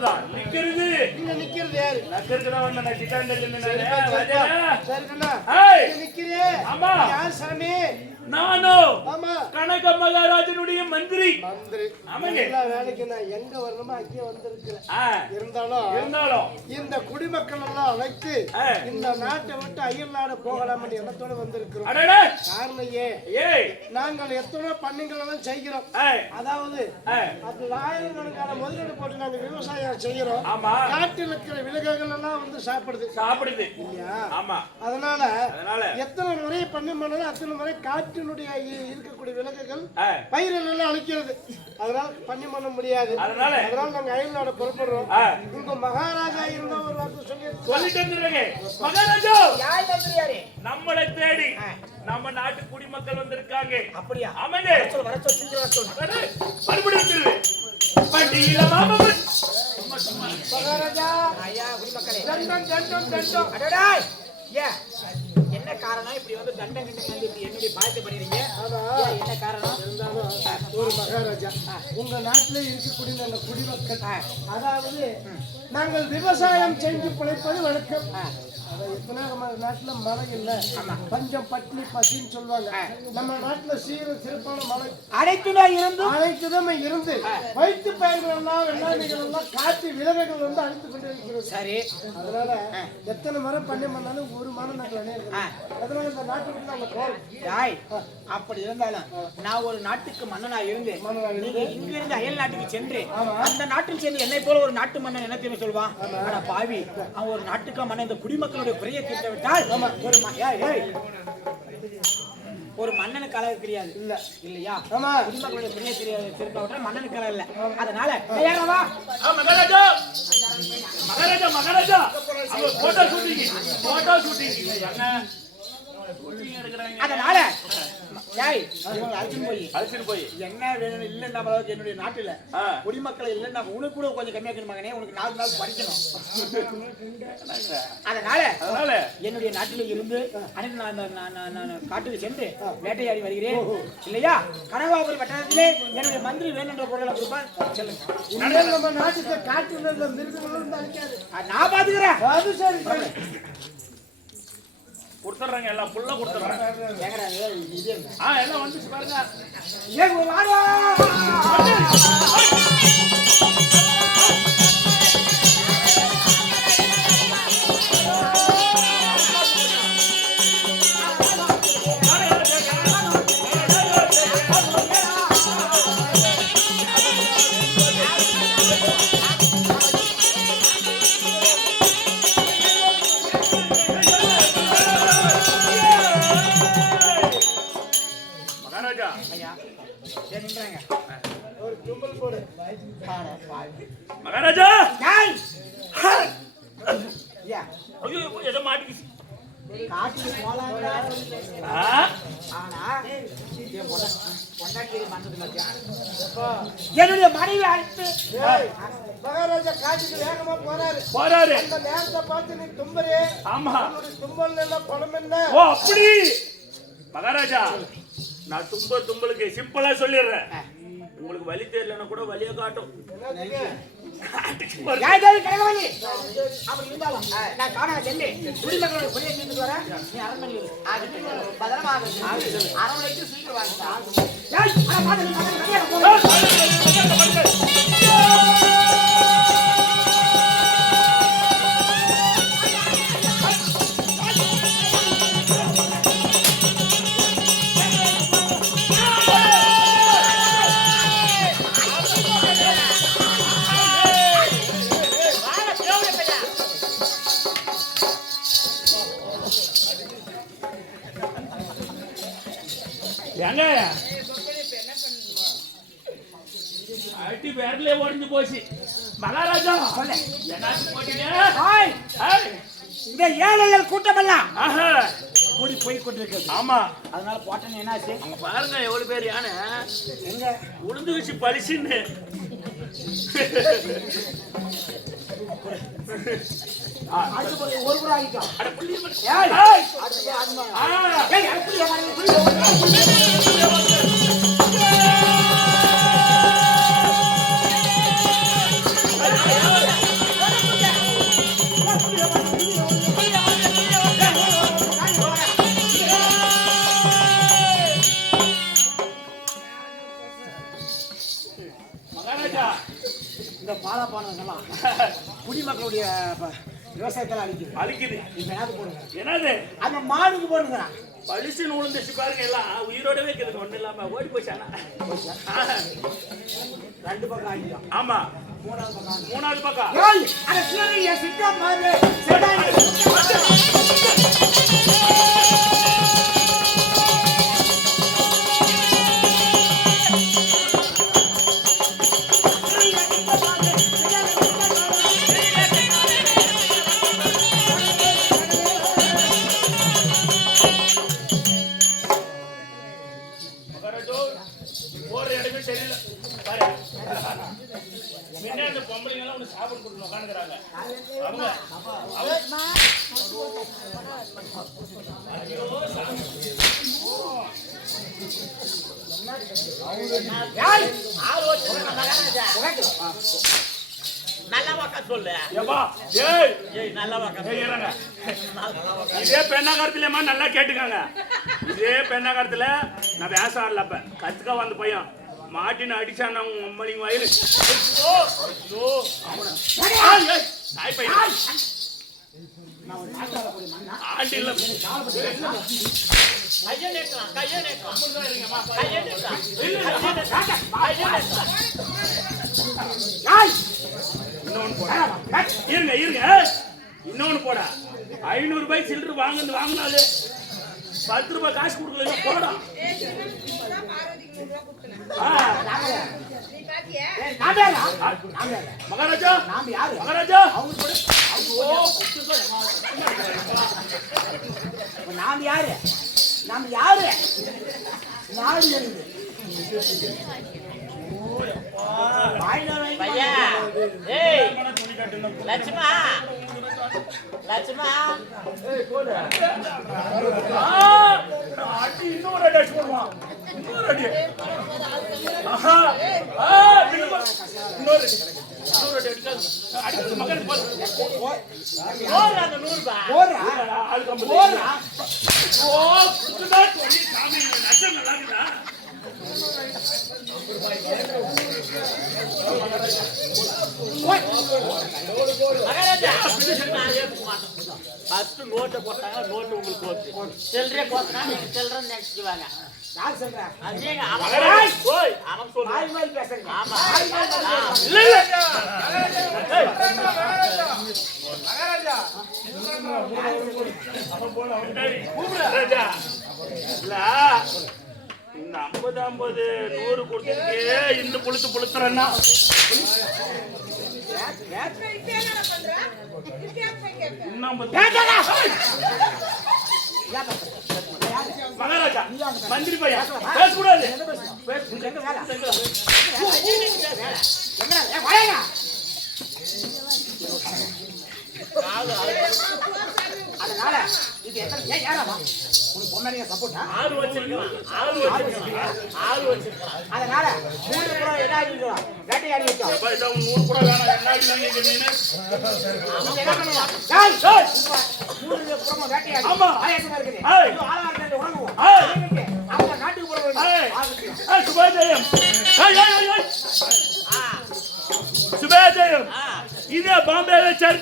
அவ்வளவுதான் நிக்கிறது. இங்க நிக்கிறது யாரு? நக்கருக்கு தான் வந்த நான் சிட்டாண்டல் சரிண்ணா. நிக்கிறே. ஆமா. யார் சாமி? நானோ ஆமா கனக மகாராஜனுடைய மந்திரி. ஆமாங்க. எல்லா வேலைக்கு நான் எங்க வரணுமோ அங்கே வந்திருக்கிறேன். இருந்தாலும் இந்த குடிமக்கள் எல்லாம் அழைத்து இந்த நாட்டை விட்டு அயல் நாடு போகலாம்னு எண்ணத்தோட வந்திருக்கிறோம். காரணம் நாங்கள் எத்தனை பண்ணைகள் எல்லாம் செய்கிறோம். அதாவது அது ஆயிரக்கணக்கான முதலீடு போட்டு நாங்க விவசாயம் செய்யறோம். காட்டில் இருக்கிற விலங்குகள் எல்லாம் வந்து சாப்பிடுது இல்லையா? அதனால எத்தனை முறை பண்ணி பண்ணாலும் அத்தனை முறை காட்டு இருக்கக்கூடிய விலங்குகள் பயிர்கள் எல்லாம் அழிக்கிறது. அதனால பண்ணி பண்ண முடியாது. அதனால நாங்க அயல் நாடு புறப்படுறோம். உங்க மகாராஜா இருந்தா ஒரு வார்த்தை சொல்லிட்டு மகாராஜா நம்மளை தேடி நம்ம நாட்டு குடிமக்கள் வந்திருக்காங்க. அப்படியா? ஆமாங்க. மகாராஜா என்ன காரணம் இப்படி வந்து தண்டம் கண்டு இப்படி என்னுடைய பாயத்தை பண்ணிருக்கீங்க? என்ன காரணம்? இருந்தாலும் ஒரு மகாராஜா உங்க நாட்டிலே இருக்கக்கூடிய அந்த குடிமக்கள், அதாவது நாங்கள் விவசாயம் செஞ்சு பிழைப்பது வழக்கம். எத்தனை நம்ம நாட்டுல மழை இல்லை, பஞ்சம் பட்னி பசின்னு சொல்லுவாங்க. நம்ம நாட்டுல சீர சிறப்பான மழை அனைத்துமே இருந்து வைத்து பயிர்கள் எல்லாம் வெள்ளாமைகள் எல்லாம் காட்டி விலங்குகள் வந்து அழித்து கொண்டு இருக்கிறது. சரி, அதனால எத்தனை மரம் பண்ணி பண்ணாலும் ஒரு மரம் நாங்கள் அணையிறோம். அதனால இந்த நாட்டுக்கு நாங்க போறோம். அப்படி இருந்தாலும் நான் ஒரு நாட்டுக்கு மன்னனா இருந்து இங்க இருந்து அயல் நாட்டுக்கு சென்று அந்த நாட்டில் சேர்ந்து என்னை போல ஒரு நாட்டு மன்னன் என்ன தெரியும் சொல்லுவான்? ஆனா பாவி, அவன் ஒரு நாட்டுக்கு மன்னன் இந்த குடிமக்களுடைய குறையை தீர்த்து விட்டால் ஒரு மன்னனுக்கு அளவு கிடையாது இல்லையா? குடிமக்களுடைய குறையை தீர்த்து விட்டால் மன்னனுக்கு அளவு இல்லை. அதனால மகாராஜா மகாராஜா போட்டோ ஷூட்டிங் அதனால அழைச்சிட்டு போய் என்ன வேணும் இல்லைன்னா என்னுடைய நாட்டுல குடிமக்களை இல்லைன்னா உனக்கு கூட கொஞ்சம் கம்மியா இருக்கணும் மகனே, உனக்கு 4 நாள் படிக்கணும். அதனால என்னுடைய நாட்டில இருந்து காட்டுக்கு சென்று வேட்டையாடி வருகிறேன் இல்லையா? கனகாபுரி வட்டாரத்திலே என்னுடைய மந்திரி வேணுன்ற பொருளை கொடுப்பார். சொல்லுங்க. நம்ம நாட்டுக்கு காட்டுல மிருகங்களும் நான் பாத்துக்கிறேன். கொடுத்துறாங்க, எல்லாம் புள்ள கொடுத்துறாங்க. எல்லாம் வந்துச்சு பாருங்க. மகாராஜா என்னுடைய மனைவி அழைத்து மகாராஜா காட்டுக்கு வேகமா போறாரு. அந்த நேரத்தை பார்த்து நீ தும்பரே. ஆமா, தும்பல் எல்லாம் பணம் என்ன? ஓ அப்படி மகாராஜா, நான் தும்பலுக்கு சிம்பிளா சொல்லிடுறேன். உங்களுக்கு வழி தெரியலன்னா கூட வழியை காட்டும். நான் காண சென்று குடிமக்களோட குறையை தீர்த்து வரேன். நீ அரண்மனை பத்திரமாக அரண்மனைக்கு சீக்கிரம் அடி பேர்ல ஓடிஞ்சு போச்சு. மகாராஜா இந்த ஏழைகள் கூட்டம் எல்லாம் கூடி போய் கொண்டிருக்கிறது. ஆமா, அதனால போட்டேன்னு என்ன ஆச்சு? அங்க பாருங்க எவ்வளவு பேர் யானை எங்க உளுந்து வச்சு பழிச்சுன்னு. ஒரு கூட ஆகிட்டோம். விவசாயத்தில் அழிக்குது. அழிக்குது. இப்ப என்னது போடுங்க? என்னது? அந்த மாடுக்கு போடுங்கிறான். பளிச்சுன்னு விழுந்துச்சு பாருங்க, எல்லாம் உயிரோடவே இருக்குது, ஒண்ணு இல்லாம ஓடி போச்சானா. 2 பக்கம் ஆகிடும். ஆமா, 3வது பக்கம். 3வது பக்கம். ஏய், அட சீரிய சிக்கா மாறு. செடானி. போற இடமே தெரியல பாரு. முன்ன அந்த பொம்பளைங்க எல்லாம் ஒண்ணு சாப்பிட்டு கொடுத்து உட்காந்துக்கிறாங்க. அவங்க நல்லா வாக்க சொல்லு. நல்லா வாக்க இதே பெண்ணாகாரத்துலமா நல்லா கேட்டுக்காங்க. இதே பெண்ணாகாரத்துல நான் வேஷம் ஆடல, அப்ப கத்துக்க வந்த பையன் மாட்டின்னு அடிச்சான் மணிக்கு வயலு. தாய் பையன் ஆண்டி இல்ல, கையை நேக்கலாம், கையை நேக்கலாம், கையை நேக்கலாம். இன்னொன்னு போட இருங்க இருங்க, இன்னொன்னு போட. 500 ரூபாய் சில்லறை வாங்கினாலே 10 ரூபாய் காசு கொடுக்கல போடா. மகாராஜா மகாராஜா நாம் யாரு? நாம் யாரு? நாடு எழுது. பையா, ஏய் லட்சுமா, லட்சுமா, அடி இன்னொரு அடி அடிச்சு போடுவான். இன்னொரு அடி, இன்னொரு அடி அடிக்காது மகன் போடு. போடுறா அந்த 100 ரூபாய். போடுறா. அதுக்கு போடுறா. ஓ குத்துடா சொல்லி சாமி நச்சம் நல்லா இருக்குடா. மகாராஜா, நான் ஏத்துக்க மாட்டேன். ஃபர்ஸ்ட் நோட்டை போட்டாங்க, நோட்டு உங்களுக்கு போச்சு. சில்லறைய போட்டா நீங்க சில்லறை நினைச்சுக்குவாங்க. யார் சொல்றா? அதேங்க மகாராஜ், ஓய் அவன் சொல்றான். வாய் வாய் பேசுறீங்க. ஆமா. இல்ல இல்ல மகாராஜா இல்ல, இந்த 50 100 கொடுத்துருக்கே இந்த புளுத்துறேன்னா மகாராஜா மந்திரி பையன் பேசக்கூடாது. அதனால இது எத்தனை ஏன் யாரா உனக்கு பொண்ணாடிய சப்போர்ட்டா? ஆளு வச்சிருக்கான், ஆளு வச்சிருக்கான், ஆளு வச்சிருக்கான். அதனால 3 புறம் என்ன ஆகிடுறோம்? வேட்டையாடி விட்டோம். 100 கூட வேணாம், என்ன ஆகிடுவாங்க நீ? என்ன பண்ணுவோம்? டேய் 3 புறமும் வேட்டையாடி. ஆமா. ஆயசமா இருக்குது. ஏய். இது ஆளாளர்கள் உணங்குவோம். ஏய். அவங்க நாட்டுக்கு போற ஏய் சுபேஜயம், சுபேஜயம் இதே பாம்பேல சேர்ந்து